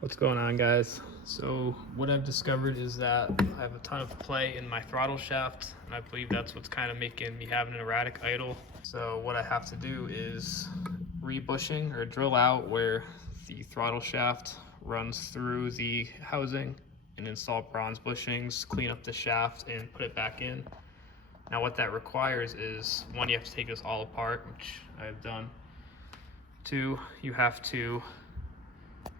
What's going on, guys? So what I've discovered is that I have a ton of play in my throttle shaft, and I believe that's what's kind of making me have an erratic idle. So what I have to do is rebushing or drill out where the throttle shaft runs through the housing and install bronze bushings, clean up the shaft and put it back in. Now what that requires is, one, you have to take this all apart, which I've done. Two, you have to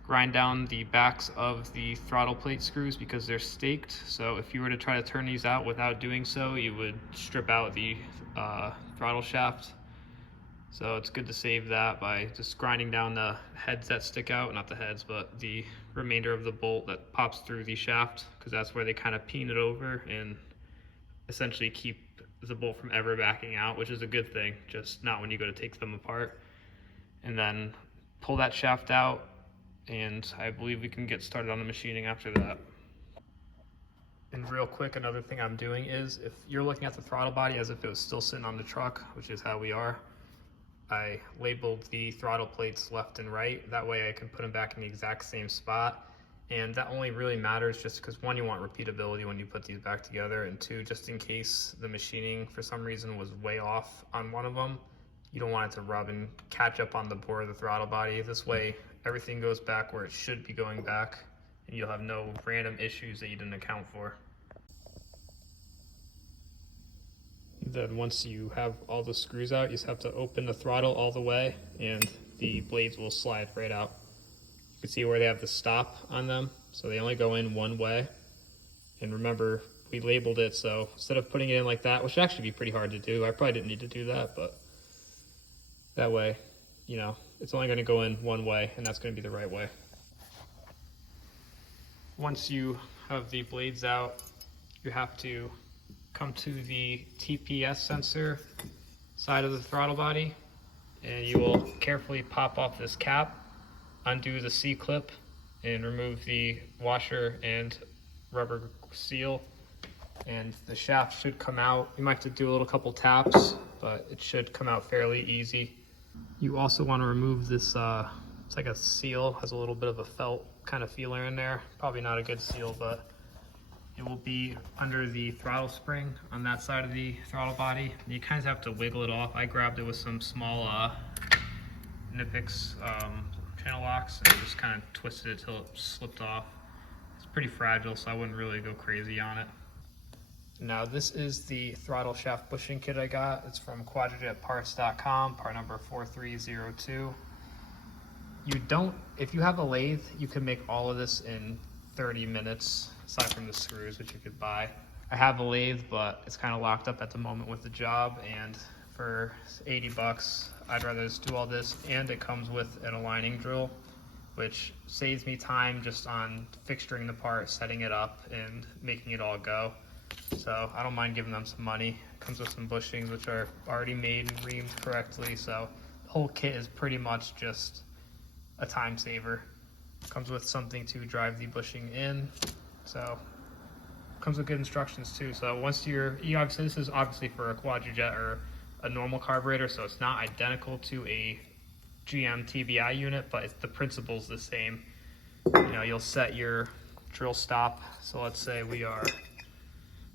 grind down the backs of the throttle plate screws because they're staked. So if you were to try to turn these out without doing so, you would strip out the throttle shaft. So it's good to save that by just grinding down the heads that stick out, not the heads, but the remainder of the bolt that pops through the shaft, because that's where they kind of peen it over and essentially keep the bolt from ever backing out, which is a good thing, just not when you go to take them apart. And then pull that shaft out, and I believe we can get started on the machining after that. And real quick, another thing I'm doing is, if you're looking at the throttle body as if it was still sitting on the truck, which is how we are, I labeled the throttle plates left and right. That way I can put them back in the exact same spot. And that only really matters just because, one, you want repeatability when you put these back together, and two, just in case the machining for some reason was way off on one of them, you don't want it to rub and catch up on the bore of the throttle body. This way everything goes back where it should be going back, and you'll have no random issues that you didn't account for. Then once you have all the screws out, you just have to open the throttle all the way and the blades will slide right out. You can see where they have the stop on them, so they only go in one way. And remember, we labeled it, so instead of putting it in like that, which would actually be pretty hard to do, I probably didn't need to do that, but that way, you know, it's only going to go in one way, and that's going to be the right way. Once you have the blades out, you have to come to the TPS sensor side of the throttle body, and you will carefully pop off this cap, undo the C-clip, and remove the washer and rubber seal, and the shaft should come out. You might have to do a little couple taps, but it should come out fairly easy. You also want to remove this, it's like a seal, has a little bit of a felt kind of feeler in there. Probably not a good seal, but it will be under the throttle spring on that side of the throttle body. And you kind of have to wiggle it off. I grabbed it with some small Nipix channel locks and just kind of twisted it till it slipped off. It's pretty fragile, so I wouldn't really go crazy on it. Now this is the throttle shaft bushing kit I got. It's from quadrajetparts.com, part number 4302. If you have a lathe, you can make all of this in 30 minutes, aside from the screws, which you could buy. I have a lathe, but it's kind of locked up at the moment with the job, and for 80 bucks, I'd rather just do all this, and it comes with an aligning drill, which saves me time just on fixturing the part, setting it up, and making it all go. So I don't mind giving them some money. It comes with some bushings, which are already made and reamed correctly, so the whole kit is pretty much just a time saver. It comes with something to drive the bushing in, so it comes with good instructions too. So once obviously this is obviously for a quadrijet or a normal carburetor, so it's not identical to a GM TBI unit, but the principle's the same. You know, you'll set your drill stop. So let's say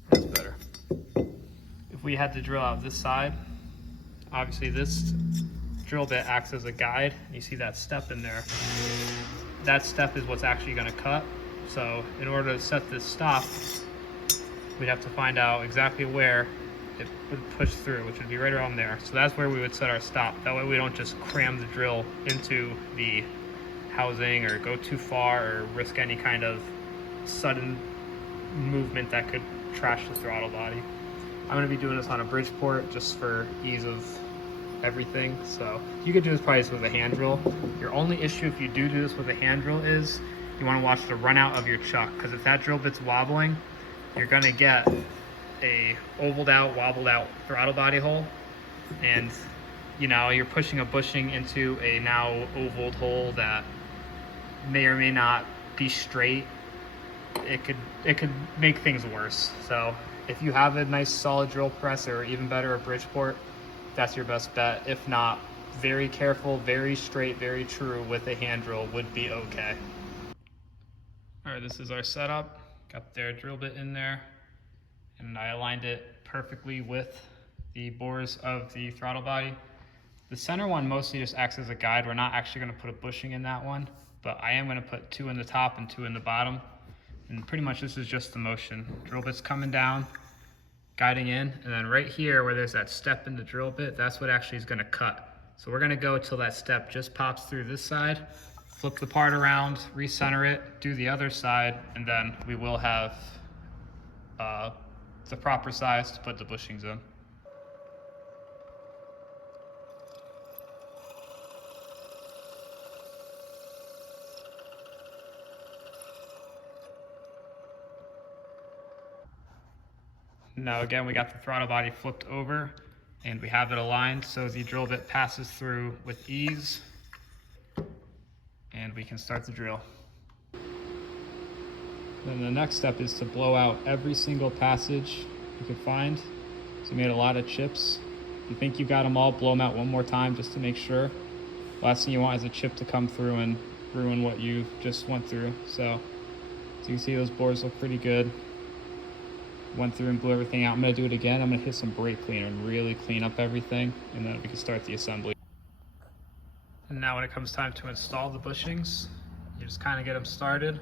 that's better. If we had to drill out this side, obviously this drill bit acts as a guide. You see that step in there? That step is what's actually going to cut. So in order to set this stop, we'd have to find out exactly where it would push through, which would be right around there. So that's where we would set our stop. That way we don't just cram the drill into the housing or go too far or risk any kind of sudden movement that could trash the throttle body. I'm going to be doing this on a Bridgeport just for ease of everything. So you could do this probably just with a hand drill. Your only issue if you do this with a hand drill is you want to watch the run out of your chuck, because if that drill bit's wobbling, you're going to get a wobbled out throttle body hole, and you know, you're pushing a bushing into a now ovaled hole that may or may not be straight. It could make things worse. So if you have a nice solid drill press, or even better a Bridgeport, that's your best bet. If not, very careful, very straight, very true with a hand drill would be okay. All right, this is our setup. Got their drill bit in there, and I aligned it perfectly with the bores of the throttle body. The center one mostly just acts as a guide. We're not actually gonna put a bushing in that one, but I am gonna put 2 in the top and 2 in the bottom. And pretty much this is just the motion. Drill bit's coming down, guiding in, and then right here where there's that step in the drill bit, that's what actually is gonna cut. So we're gonna go till that step just pops through this side, flip the part around, recenter it, do the other side, and then we will have the proper size to put the bushings in. Now again, we got the throttle body flipped over and we have it aligned so the drill bit passes through with ease, and we can start the drill. Then the next step is to blow out every single passage you can find. So we made a lot of chips. If you think you got them all, blow them out one more time just to make sure. Last thing you want is a chip to come through and ruin what you just went through. So as you can see, those bores look pretty good. Went through and blew everything out. I'm gonna do it again. I'm gonna hit some brake cleaner and really clean up everything, and then we can start the assembly. And now when it comes time to install the bushings, you just kind of get them started.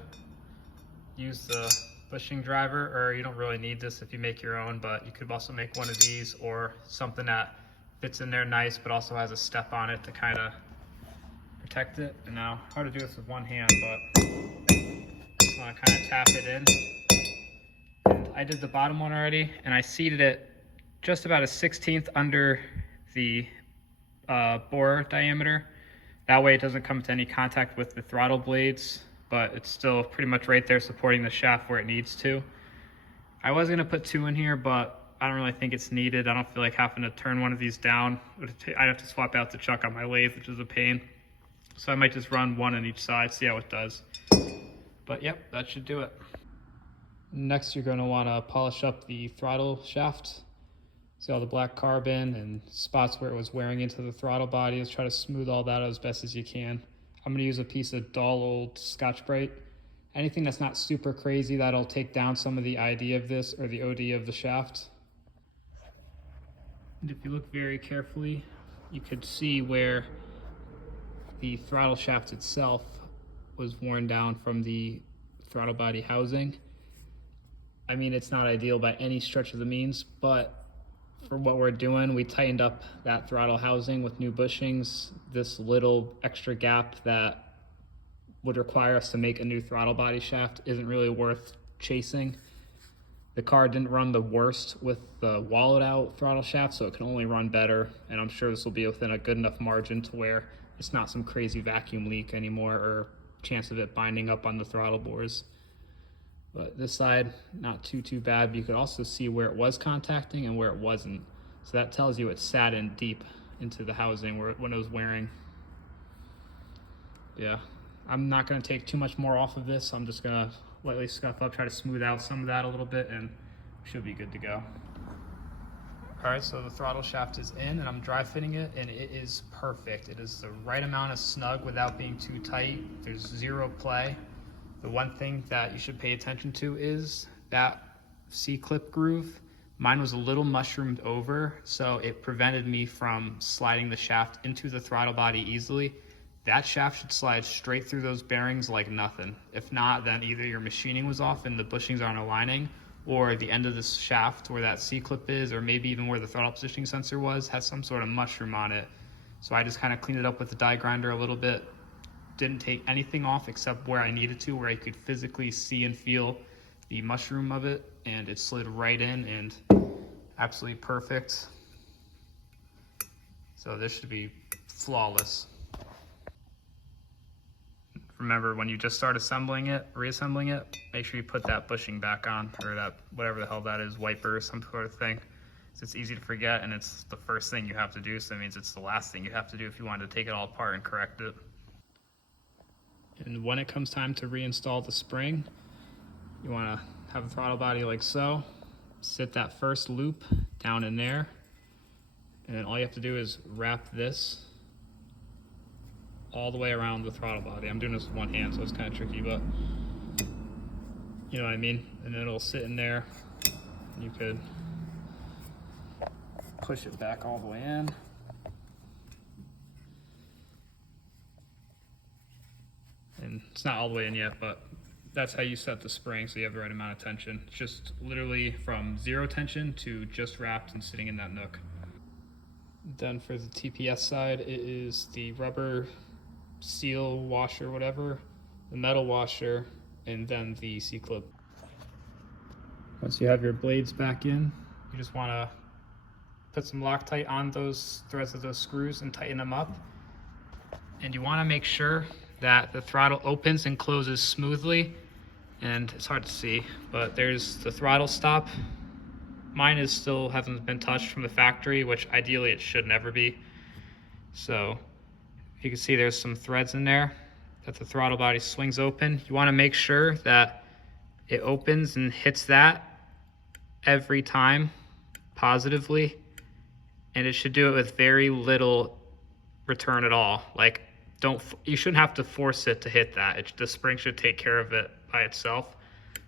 Use the bushing driver, or you don't really need this if you make your own, but you could also make one of these or something that fits in there nice but also has a step on it to kind of protect it. And now, hard to do this with one hand, but just want to kind of tap it in. And I did the bottom one already, and I seated it just about a 1/16 under the bore diameter. That way it doesn't come to any contact with the throttle blades, but it's still pretty much right there supporting the shaft where it needs to. I was gonna put 2 in here, but I don't really think it's needed. I don't feel like having to turn one of these down. I'd have to swap out the chuck on my lathe, which is a pain. So I might just run 1 on each side, see how it does. But yep, that should do it. Next, you're gonna wanna polish up the throttle shaft. See all the black carbon and spots where it was wearing into the throttle body. Let's try to smooth all that out as best as you can. I'm gonna use a piece of dull old Scotch-Brite. Anything that's not super crazy, that'll take down some of the ID of this or the OD of the shaft. And if you look very carefully, you could see where the throttle shaft itself was worn down from the throttle body housing. I mean, it's not ideal by any stretch of the means, but for what we're doing, we tightened up that throttle housing with new bushings. This little extra gap that would require us to make a new throttle body shaft isn't really worth chasing. The car didn't run the worst with the wallowed out throttle shaft, so it can only run better, and I'm sure this will be within a good enough margin to where it's not some crazy vacuum leak anymore or chance of it binding up on the throttle bores. But this side, not too bad, but you could also see where it was contacting and where it wasn't. So that tells you it sat in deep into the housing when it was wearing. Yeah, I'm not gonna take too much more off of this. I'm just gonna lightly scuff up, try to smooth out some of that a little bit, and we should be good to go. All right, so the throttle shaft is in and I'm dry fitting it, and it is perfect. It is the right amount of snug without being too tight. There's zero play. The one thing that you should pay attention to is that C-clip groove. Mine was a little mushroomed over, so it prevented me from sliding the shaft into the throttle body easily. That shaft should slide straight through those bearings like nothing. If not, then either your machining was off and the bushings aren't aligning, or the end of the shaft where that C-clip is, or maybe even where the throttle positioning sensor was, has some sort of mushroom on it. So I just kind of cleaned it up with the die grinder a little bit. Didn't take anything off except where I needed to, where I could physically see and feel the mushroom of it, and it slid right in and absolutely perfect. So this should be flawless. Remember, when you just start assembling it, reassembling it, make sure you put that bushing back on, or that whatever the hell that is, wiper or some sort of thing. So it's easy to forget, and it's the first thing you have to do, so it means it's the last thing you have to do if you want to take it all apart and correct it. And when it comes time to reinstall the spring, you want to have the throttle body like so. Sit that first loop down in there, and then all you have to do is wrap this all the way around the throttle body. I'm doing this with one hand, so it's kind of tricky, but you know what I mean? And then it'll sit in there. You could push it back all the way in. And it's not all the way in yet, but that's how you set the spring so you have the right amount of tension. It's just literally from 0 tension to just wrapped and sitting in that nook. Then for the TPS side, it is the rubber seal washer, whatever, the metal washer, and then the C-clip. Once you have your blades back in, you just want to put some Loctite on those threads of those screws and tighten them up. And you want to make sure that the throttle opens and closes smoothly. And it's hard to see, but there's the throttle stop. Mine is still hasn't been touched from the factory, which ideally it should never be. So you can see there's some threads in there that the throttle body swings open. You want to make sure that it opens and hits that every time positively, and it should do it with very little return at all. Like, you shouldn't have to force it to hit that. The spring should take care of it by itself.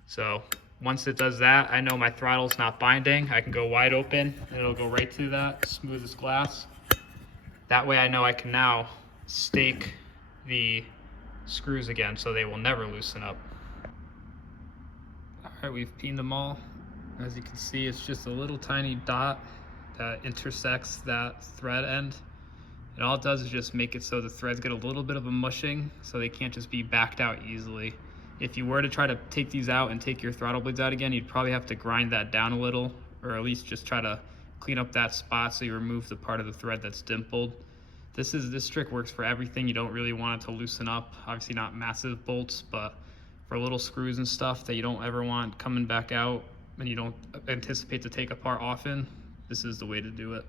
So once it does that, I know my throttle's not binding. I can go wide open and it'll go right to that, smooth as glass. That way I know I can now stake the screws again so they will never loosen up. All right, we've peened them all. As you can see, it's just a little tiny dot that intersects that thread end. And all it does is just make it so the threads get a little bit of a mushing so they can't just be backed out easily. If you were to try to take these out and take your throttle blades out again, you'd probably have to grind that down a little, or at least just try to clean up that spot so you remove the part of the thread that's dimpled. This trick works for everything. You don't really want it to loosen up. Obviously not massive bolts, but for little screws and stuff that you don't ever want coming back out and you don't anticipate to take apart often, this is the way to do it.